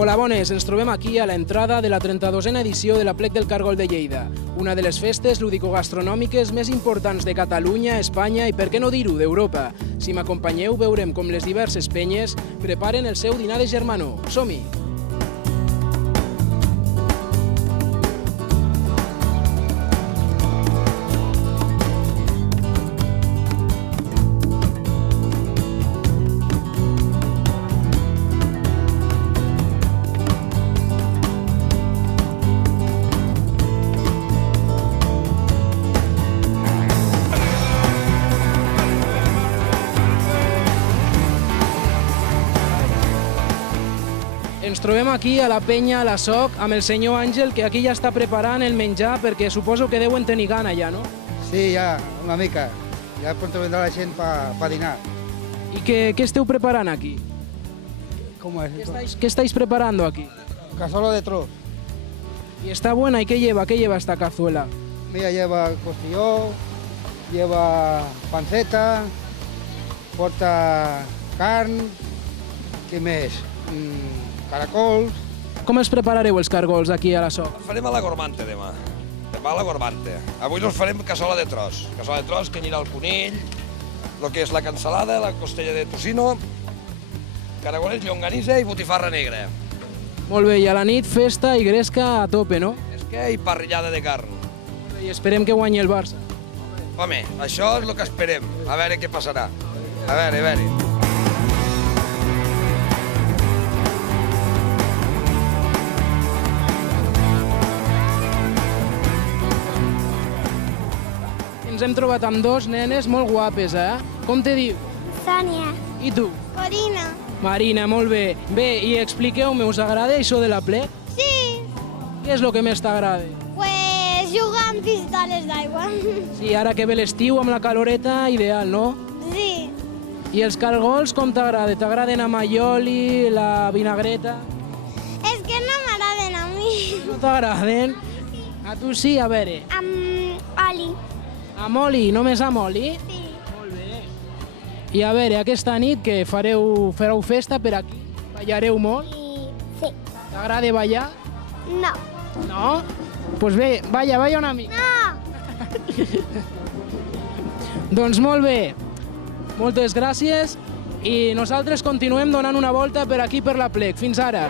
Hola, bones. Ens trobem aquí a l'entrada de la 32a edició de l'Aplec del Cargol de Lleida, una de les festes lúdico-gastronòmiques més importants de Catalunya, Espanya i, per què no dir-ho, d'Europa. Si m'acompanyeu, veurem com les diverses penyes preparen el seu dinar de germanor. Som-hi! Ens trobem aquí a la penya, a la Soc, amb el senyor Àngel, que aquí ja està preparant el menjar, perquè suposo que deuen tenir gana ja, no? Sí, ja, una mica. Ja pronto vendrà la gent pa dinar. I què esteu preparant aquí? ¿Cómo es esto? ¿Qué estáis preparando aquí? Cazuela de arroz. ¿Y está buena? ¿Y qué lleva? ¿Qué lleva esta cazuela? Mira, lleva costilló, lleva panceta, porta carn, què més? Caracols. Com els preparareu els cargols aquí a la Soc? Els farem a la gormante demà. Demà a la gormante. Avui els farem cassola de tros. Cassola de tros que anirà el conill, el que és la cansalada, la costella de tocino, caragoles, llonganissa i botifarra negra. Molt bé, i a la nit festa i gresca a tope, no? Esquer i parrillada de carn. I esperem que guanyi el Barça. Home, això és el que esperem. A veure què passarà. A veure. Ens hem trobat amb dos nenes molt guapes, eh? Com te diu? Sònia. I tu? Corina. Marina, molt bé. Bé, i expliqueu-me, us agrada això de l'Aplec? Sí. Què és el que més t'agrada? Pues jugar amb pistoles d'aigua. Sí, ara que ve l'estiu amb la caloreta, ideal, no? Sí. I els cargols com t'agrada? T'agraden amb aioli, la vinagreta? És que no m'agraden a mi. No t'agraden? A tu sí, a veure. Amb oli. Amb oli, només amb oli? Sí. Molt bé. I a veure, aquesta nit que fareu festa per aquí? Ballareu molt? Sí. T'agrada ballar? No. No? Doncs pues bé, balla una mica. No. Doncs molt bé. Moltes gràcies i nosaltres continuem donant una volta per aquí per l'Aplec. Fins ara.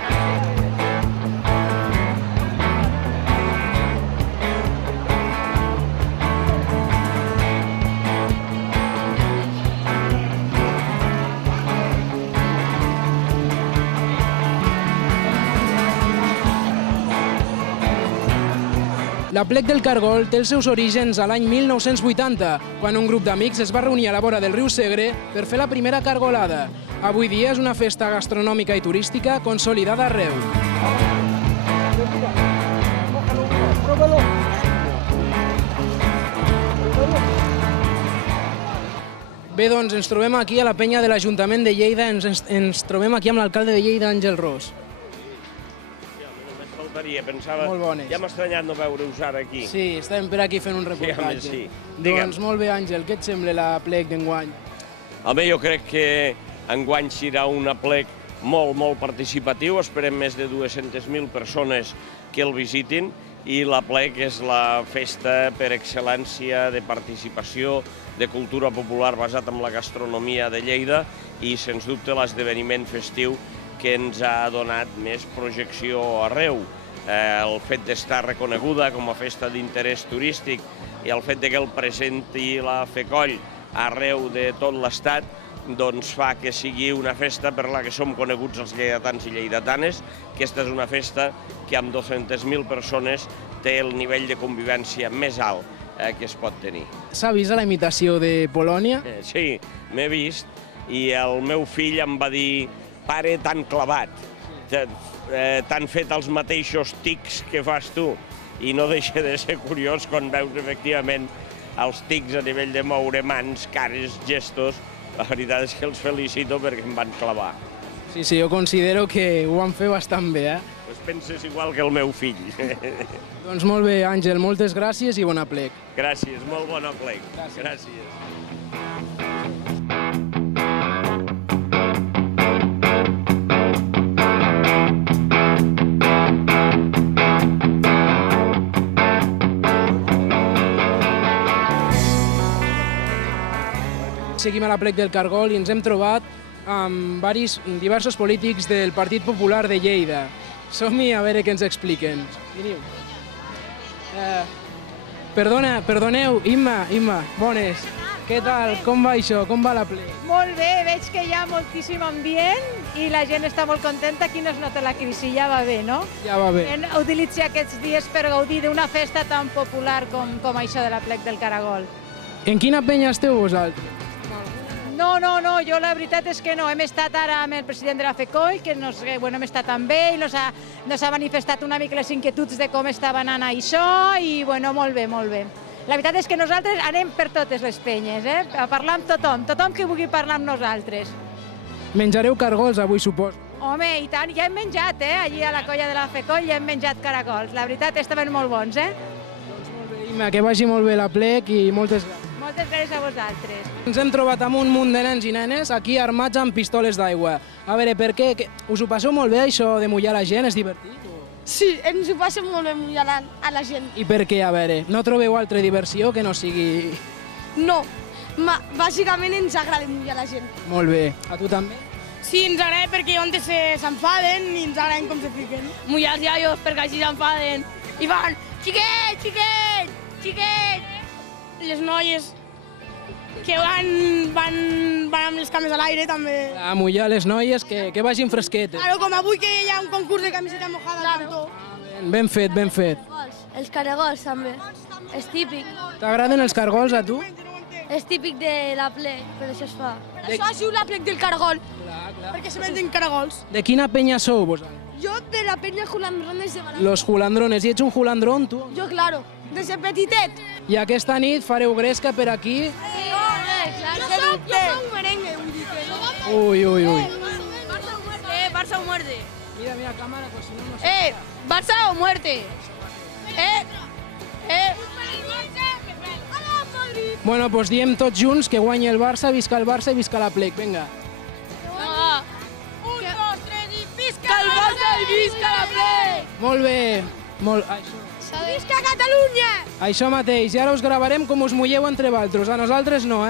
L'Aplec del Cargol té els seus orígens a l'any 1980, quan un grup d'amics es va reunir a la vora del riu Segre per fer la primera cargolada. Avui dia és una festa gastronòmica i turística consolidada arreu. Bé, doncs, ens trobem aquí a la penya de l'Ajuntament de Lleida, ens trobem aquí amb l'alcalde de Lleida, Àngel Ros. Pensava, Molt bones. ja m'ha estranyat no veure-us ara aquí. Sí, estem per aquí fent un reportatge. Sí. Doncs molt bé, Àngel, què et sembla l'Aplec d'enguany? Home, jo crec que enguany serà un aplec molt participatiu. Esperem més de 200.000 persones que el visitin i l'Aplec és la festa per excel·lència de participació, de cultura popular basat en la gastronomia de Lleida i, sens dubte, l'esdeveniment festiu que ens ha donat més projecció arreu. El fet d'estar reconeguda com a festa d'interès turístic i el fet que el presenti la FECOLL arreu de tot l'Estat doncs fa que sigui una festa per la que som coneguts els lleidatans i lleidatanes. Aquesta és una festa que amb 200.000 persones té el nivell de convivència més alt que es pot tenir. S'ha vist la imitació de Polònia? Sí, m'he vist i el meu fill em va dir: pare, tan clavat, t'han fet els mateixos tics que fas tu. I no deixa de ser curiós quan veus efectivament els tics a nivell de moure mans, cares, gestos. La veritat és que els felicito perquè em van clavar. Sí, jo considero que ho van fer bastant bé, eh? Pues penses igual que el meu fill. Doncs molt bé, Àngel, moltes gràcies i bon aplec. Gràcies, molt bon aplec. Gràcies. seguim a la plec del Cargol i ens hem trobat amb diversos polítics del Partit Popular de Lleida. Som-hi a veure què ens expliquen. Veniu. Perdoneu, Imma, bones. Què tal? Com va això? Com va la plec? Molt bé, veig que hi ha moltíssim ambient i la gent està molt contenta. Aquí no es nota la crisi, ja va bé, no? Ja va bé. Utilitzi aquests dies per gaudir d'una festa tan popular com això de la plec del Caragol. En quina penya esteu vosaltres? No, jo la veritat és que no. Hem estat ara amb el president de la FECOI, que hem estat amb ell, nos ha manifestat una mica les inquietuds de com estava anant això i molt bé, molt bé. La veritat és que nosaltres anem per totes les penyes, a parlar amb tothom que vulgui parlar amb nosaltres. Menjareu cargols avui, suposo. Home, i tant, ja hem menjat, allí a la colla de la FECOI ja hem menjat caragols. La veritat, estaven molt bons, Doncs molt bé, Imma, que vagi molt bé la plec i moltes gràcies. Moltes gràcies a vosaltres. Ens hem trobat amb un munt de nens i nenes aquí armats amb pistoles d'aigua. A veure, per què? Us ho passeu molt bé, això de mullar la gent? És divertit? Sí, ens ho passem molt bé mullant a la gent. I per què? A veure, no trobeu altra diversió que no sigui... No, bàsicament ens agrada mullar la gent. Molt bé. A tu també? Sí, ens agrada perquè on s'enfaden i ens agraden com se fiquen. Mullar els iaios perquè així s'enfaden i fan xiquet, xiquet, xiquet. Les noies que van amb les cames a l'aire també. A mullar les noies, que vagin fresquetes. Claro, com avui que hi ha un concurs de camiseta mojada al cantó. Ben fet, ben fet. Els caragols també, és típic. T'agraden els cargols a tu? És típic de la plec, per això es fa. Això ha sigut la plec del caragol, perquè se mengen caragols. De quina penya sou, vosaltres? Jo de la penya Julandrones de Baracaldo. Los julandrones. I ets un julandrón, tu? Jo, claro, de ser petitet. I aquesta nit fareu gresca per aquí? Sí, jo soc un merengue, vull dir que... Ui. Barça o muerte. Mira, cámara, pues si no sé. Barça o muerte. Bueno, pues diem tots junts que guanyi el Barça i visca la plec. Vinga. Un, dos, tres i visca el Barça i visca la plec! Molt bé. Visca Catalunya! Això mateix. I ara us gravarem com us mulleu entre vosaltres. A nosaltres no,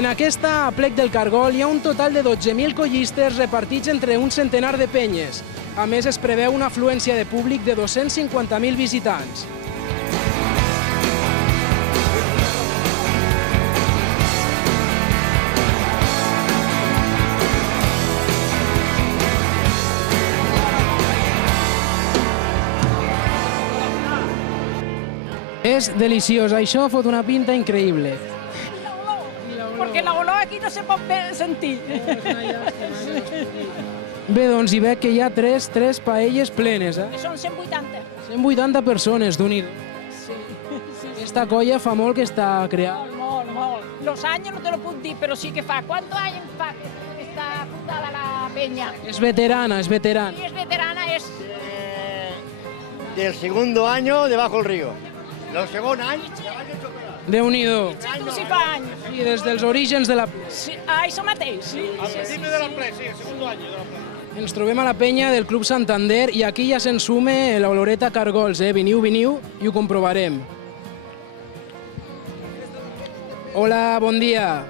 En aquesta plec del Cargol hi ha un total de 12.000 collistes repartits entre un centenar de penyes. A més, es preveu una afluència de públic de 250.000 visitants. És deliciós, això fot una pinta increïble. Perquè la olor aquí no se pot sentir. Bé, doncs hi veig que hi ha tres paelles plenes, Són 180. 180 persones, d'un Sí. Aquesta colla fa molt que està creada. Molt. Los años no te lo puc dir, però sí que fa. ¿Cuántos años fa que està fundada la peña? És veterana. Sí, és veterana, és... Del segundo año debajo del río. Del segundo año Déu-n'hi-do. Sí, fa anys. I des dels orígens de la... Sí, això mateix, sí. Al principio de la play, sí, el segundo año de la play. Ens trobem a la penya del Club Santander i aquí ja se'n sume l'oloreta Cargols, Veniu i ho comprovarem. Hola, bon dia.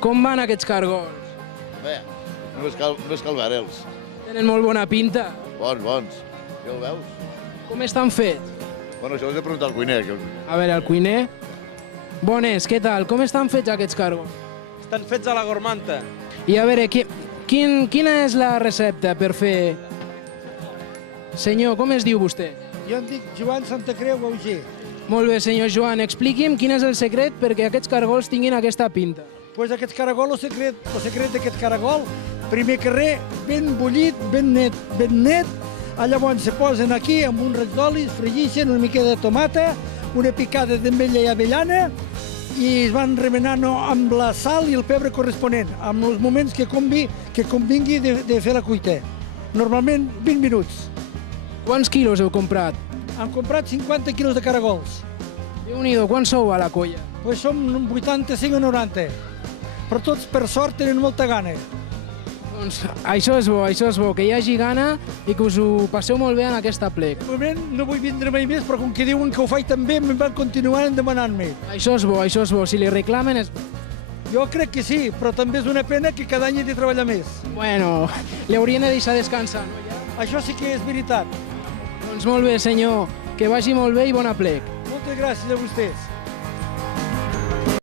Com van aquests cargols? Bé, només cal veure'ls. Tenen molt bona pinta. Bons. Ja ho veus? Com estan fets? Bueno, això ho has de preguntar al cuiner. A veure, el cuiner. Bones, què tal? Com estan fets aquests cargols? Estan fets a la gormanta. I a veure, quina és la recepta per fer... Senyor, com es diu vostè? Jo em dic Joan Santacreu Auger. Molt bé, senyor Joan, expliqui'm quin és el secret perquè aquests cargols tinguin aquesta pinta. Pues aquest caragol, el secret d'aquest caragol, primer que res, ben bullit, ben net, llavors se posen aquí amb un raig d'oli, es fregeixen una mica de tomata, una picada d'ametlla i avellana i es van remenant amb la sal i el pebre corresponent, amb els moments que convingui de fer la cuita. Normalment 20 minuts. Quants quilos heu comprat? Hem comprat 50 quilos de caragols. Déu-n'hi-do, quan sou a la colla? Pues som 85 o 90. Però tots, per sort, tenen molta gana. Doncs això és bo, que hi hagi gana i que us ho passeu molt bé en aquesta plec. De moment no vull vindre mai més, però com que diuen que ho faig tan bé, em van continuar demanant-me. Això és bo, si li reclamen és... Jo crec que sí, però també és una pena que cada any he de treballar més. Bueno, li haurien de deixar descansar, no? Això sí que és veritat. Doncs molt bé, senyor, que vagi molt bé i bona plec. Moltes gràcies a vostès.